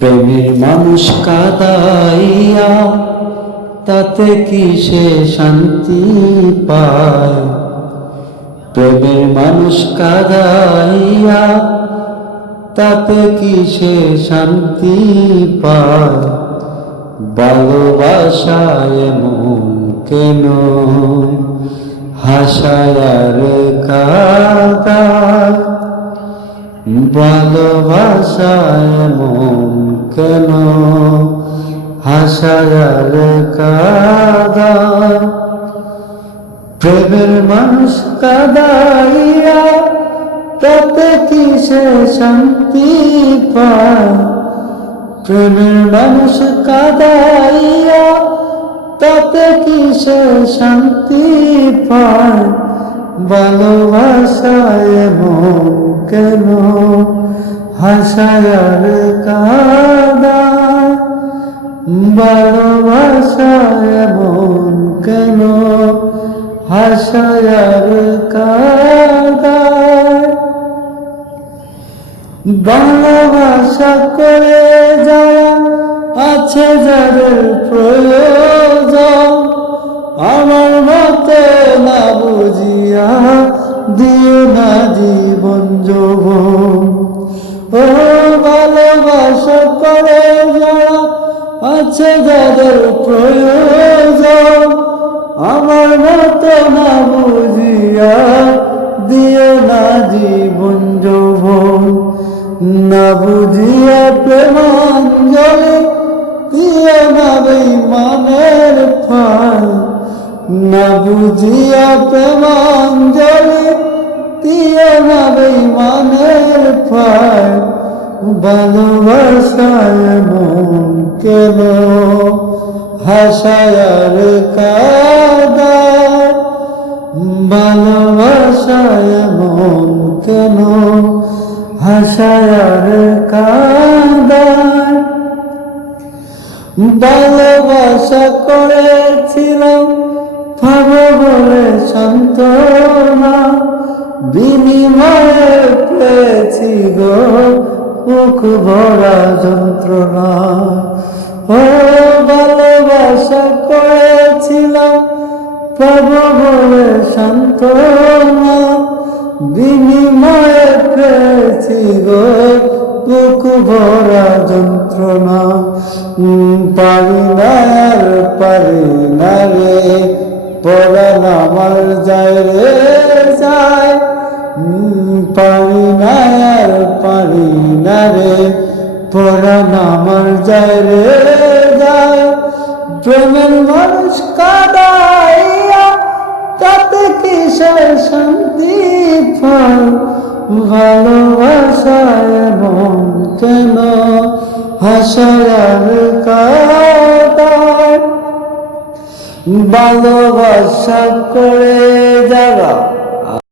প্রেমের মানুষ কাঁদাইয়া তাতে কি সে শান্তি পায়? প্রেমের মানুষ কাঁদাইয়া তাতে কি সে শান্তি পায়? ভালোবাসায় এমন কেন হাসায় আর কাঁদায়? ভালোবাসায় এমন কেন হাসায় আর কাঁদায়? প্রেমের মানুষ কাঁদাইয়া তাতে কি সে শান্তি পায়? প্রেমের মানুষ কাঁদাইয়া তাতে কি সে শান্তি পায়? ভালোবাসায় এমন কেন হাসায় আর কাঁদায়? ভালোবাসায় এমন কেন হাসায় আর কাঁদায়? ভালোবাসা করে যারা আছে যাদের প্রয়োজন, আমার মতে না বুঝিয়া দিও না জীবন যৌবন। ও ভালোবাসা করে যারা আছে যাদের প্রয়োজন, আমার মতে না বুঝিয়া দিও না জীবন যৌবন। না বুঝিয়া প্রেমাঞ্জলি দিও না বেঈমানের ফাঁদ। না বুঝিয়া প্রেমাঞ্জলি দিও না বেঈমানের ফাঁদ। ভালোবাসায় এমন কেন হাসায় আর কাঁদায়? ভালোবাসায় এমন কেন হাসায় আর কাঁদায়? ভালোবাসা করেছিলাম পাবো বলে সান্ত্বনা, বিনিময়ে পেয়েছি গো মুখ ভরা যন্ত্রণা। ও ভালোবাসা করেছিলাম পাবো বলে সান্ত্বনা, বিনিময়ে পেয়েছি গো বুক ভরা যন্ত্রণা। পারি না আর পারি না রে পরাণ আমার যায় রে যায়। পারি না আর পারি না রে পরাণ আমার যায় রে যায়। প্রেমের মানুষ কাঁদাইয়া তাতে কি সে শান্তি পায়? ভালোবাসায় এমন কেন হাসায় আর কাঁদায়? ভালোবাসা করে যারা